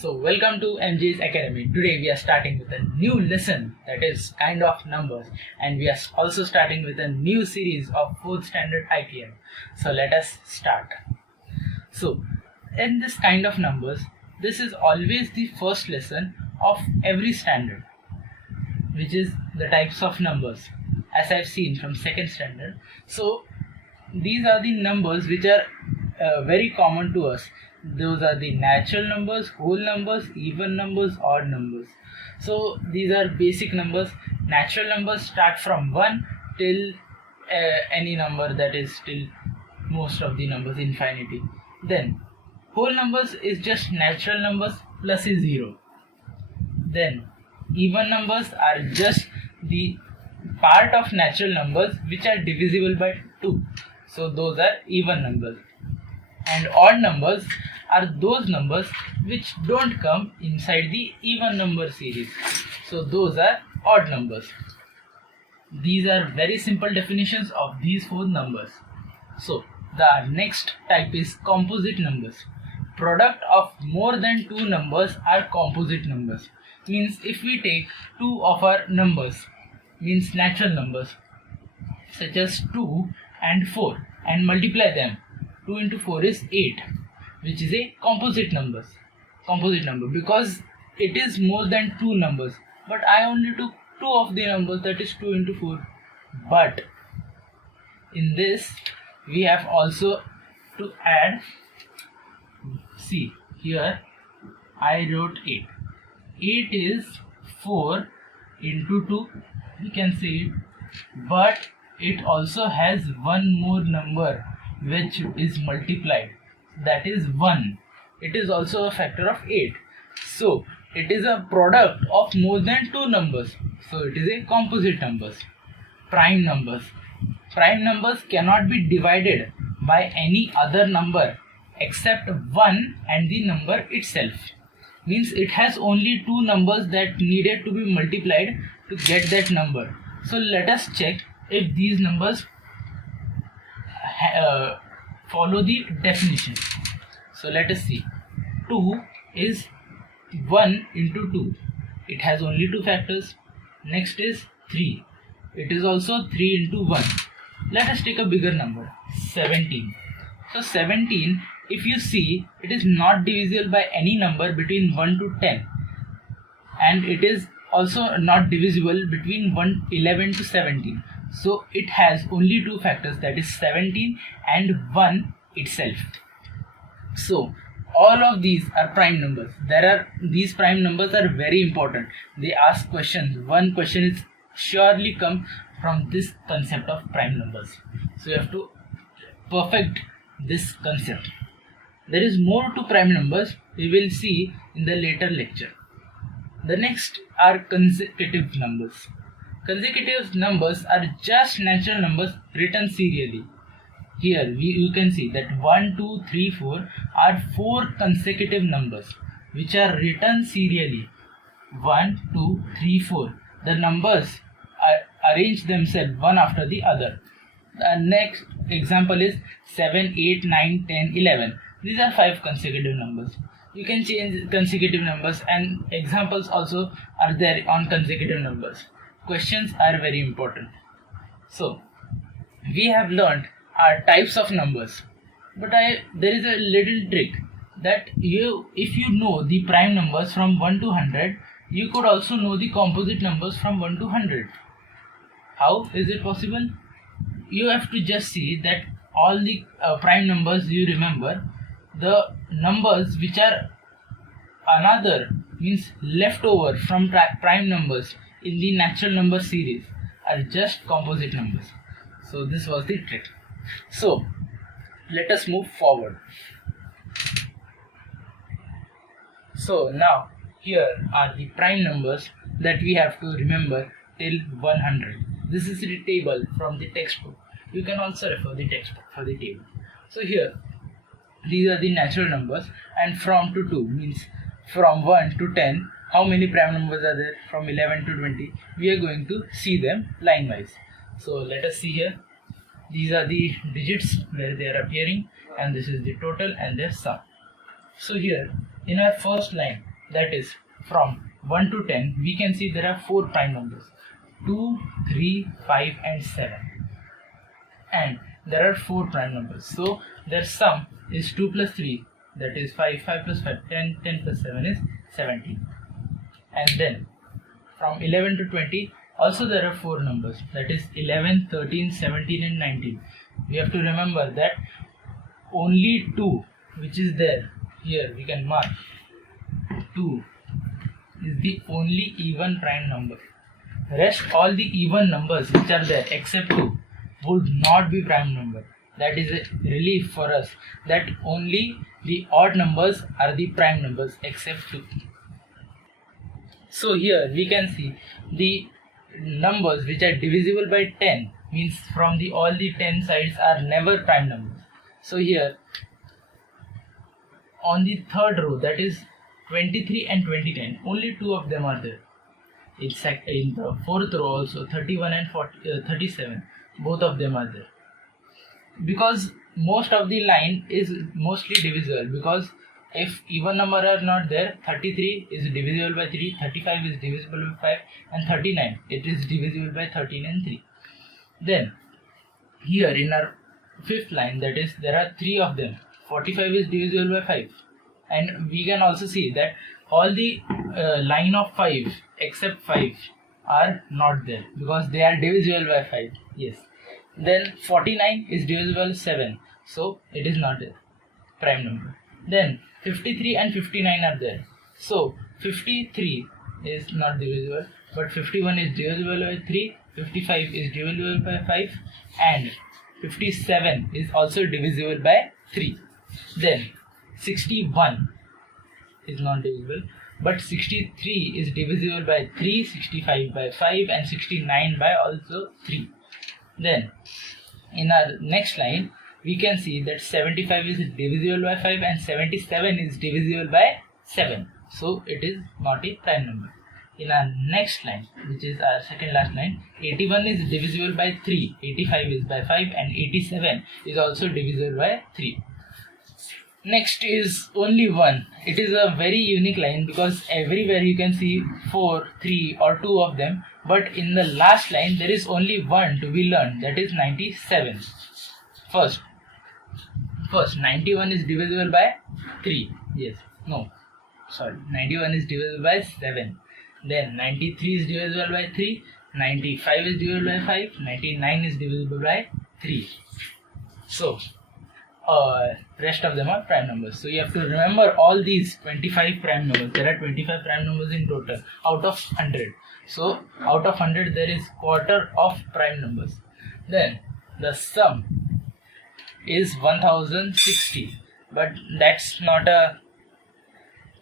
So welcome to MJ's Academy. Today we are starting with a new lesson, that is kind of numbers, and we are also starting with a new series of 4th standard IPM. So let us start. So in this kind of numbers, this is always the first lesson of every standard, which is the types of numbers as I've seen from 2nd standard. So these are the numbers which are very common to us. Those are the natural numbers, whole numbers, even numbers, odd numbers. So these are basic numbers. Natural numbers start from 1 till any number, that is till most of the numbers, infinity. Then whole numbers is just natural numbers plus is 0. Then even numbers are just the part of natural numbers which are divisible by 2. So those are even numbers. And odd numbers are those numbers which don't come inside the even number series. So those are odd numbers. These are very simple definitions of these 4 numbers. So the next type is composite numbers. Product of more than 2 numbers are composite numbers. Means if we take 2 of our numbers, means natural numbers, such as 2 and 4, and multiply them, 2 into 4 is 8, which is a composite number, because it is more than 2 numbers, but I only took 2 of the numbers, that is 2 into 4. But in this we have also to add, see here I wrote 8. 8 is 4 into 2, we can say it, but it also has one more number which is multiplied, that is 1. It is also a factor of 8. So it is a product of more than 2 numbers. So it is a composite numbers. Prime numbers. Prime numbers cannot be divided by any other number except 1 and the number itself. Means it has only 2 numbers that needed to be multiplied to get that number. So let us check if these numbers follow the definition. So let us see. 2 is 1 into 2. It has only 2 factors. Next is 3. It is also 3 into 1. Let us take a bigger number, 17. So 17, if you see, it is not divisible by any number between 1 to 10. And it is also not divisible between 11 to 17. So it has only 2 factors, that is 17 and 1 itself. So all of these are prime numbers. These prime numbers are very important. They ask questions. One question is surely come from this concept of prime numbers. So you have to perfect this concept. There is more to prime numbers, we will see in the later lecture. The next are consecutive numbers. Consecutive numbers are just natural numbers written serially. Here you can see that 1, 2, 3, 4 are 4 consecutive numbers which are written serially. 1, 2, 3, 4. The numbers are arranged themselves one after the other. The next example is 7, 8, 9, 10, 11. These are 5 consecutive numbers. You can change consecutive numbers, and examples also are there on consecutive numbers. Questions are very important. So we have learned our types of numbers, but there is a little trick that if you know the prime numbers from 1 to 100, you could also know the composite numbers from 1 to 100. How is it possible? You have to just see that all the prime numbers you remember, the numbers which are another, means leftover from prime numbers in the natural number series, are just composite numbers. So this was the trick. So let us move forward. So now here are the prime numbers that we have to remember till 100. This is the table from the textbook. You can also refer the textbook for the table. So here these are the natural numbers, and from to 2 means from 1 to 10, how many prime numbers are there? From 11 to 20. We are going to see them line wise. So let us see here. These are the digits where they are appearing, and this is the total and their sum. So here in our first line that is from 1 to 10, we can see there are 4 prime numbers, 2, 3, 5 and 7. And there are 4 prime numbers. So their sum is 2 plus 3, that is 5, 5 plus 5, 10, 10 plus 7 is 17. And then from 11 to 20, also there are 4 numbers, that is 11, 13, 17 and 19. We have to remember that only 2, which is there, here we can mark 2, is the only even prime number. Rest all the even numbers which are there except 2 would not be prime number. That is a relief for us, that only the odd numbers are the prime numbers except 2. So here we can see the numbers which are divisible by 10, means from the all the 10 sides are never prime numbers. So here on the third row, that is 23 and 29, only 2 of them are there. In the fourth row also 31 and 37, both of them are there. Because most of the line is mostly divisible, because if even number are not there, 33 is divisible by 3, 35 is divisible by 5 and 39 it is divisible by 13 and 3. Then here in our fifth line, that is there are 3 of them, 45 is divisible by 5, and we can also see that all the line of 5 except 5 are not there because they are divisible by 5. Yes. Then 49 is divisible by 7, so it is not a prime number. Then 53 and 59 are there, so 53 is not divisible, but 51 is divisible by 3, 55 is divisible by 5 and 57 is also divisible by 3. Then 61 is not divisible, but 63 is divisible by 3, 65 by 5 and 69 by also 3. Then in our next line we can see that 75 is divisible by 5 and 77 is divisible by 7, so it is not a prime number. In our next line, which is our second last line, 81 is divisible by 3, 85 is by 5 and 87 is also divisible by 3. Next is only 1. It is a very unique line because everywhere you can see 4, 3 or 2 of them, but in the last line there is only 1 to be learned, that is 97. First 91 is divisible by 3. Yes, no, sorry, 91 is divisible by 7. Then 93 is divisible by 3, 95 is divisible by 5, 99 is divisible by 3. So rest of them are prime numbers. So you have to remember all these 25 prime numbers. There are 25 prime numbers in total out of 100. So out of 100 there is quarter of prime numbers. Then the sum is 1060, but that's not a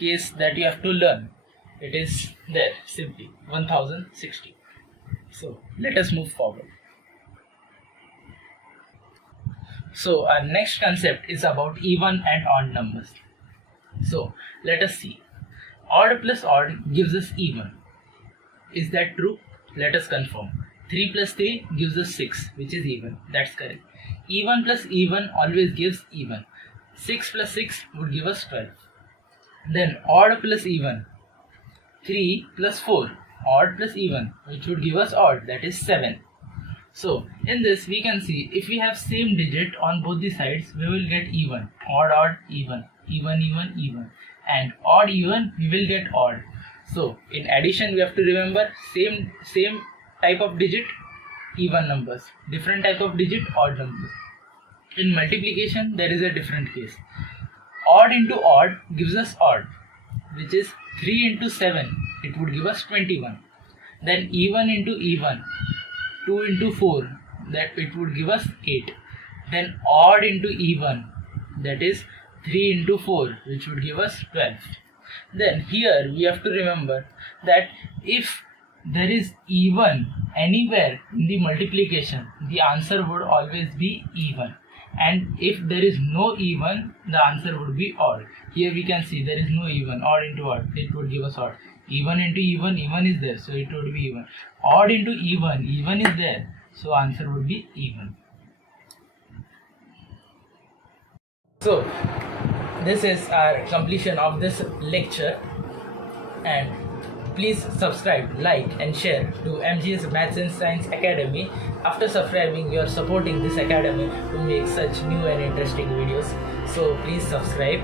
case that you have to learn. It is there simply 1060. So let us move forward. So our next concept is about even and odd numbers. So let us see. Odd plus odd gives us even. Is that true? Let us confirm. 3 plus 3 gives us 6, which is even. That's correct. Even plus even always gives even. 6 plus 6 would give us 12. Then odd plus even. 3 plus 4. Odd plus even, which would give us odd, that is 7. So in this we can see if we have same digit on both the sides, we will get even. Odd, odd, even. Even, even, even. And odd, even, we will get odd. So in addition we have to remember same type of digit, even numbers. Different type of digit, odd numbers. In multiplication there is a different case. Odd into odd gives us odd, which is 3 into 7. It would give us 21. Then even into even, 2 into 4, that it would give us 8. Then odd into even, that is 3 into 4, which would give us 12. Then here we have to remember that if there is even anywhere in the multiplication, the answer would always be even. And if there is no even, the answer would be odd. Here we can see there is no even. Odd into odd, it would give us odd. Even into even, even is there, so it would be even. Odd into even, even is there, so answer would be even. So this is our completion of this lecture. and please subscribe, like and share to MG's Maths and Science Academy. After subscribing, you are supporting this academy to make such new and interesting videos. So please subscribe.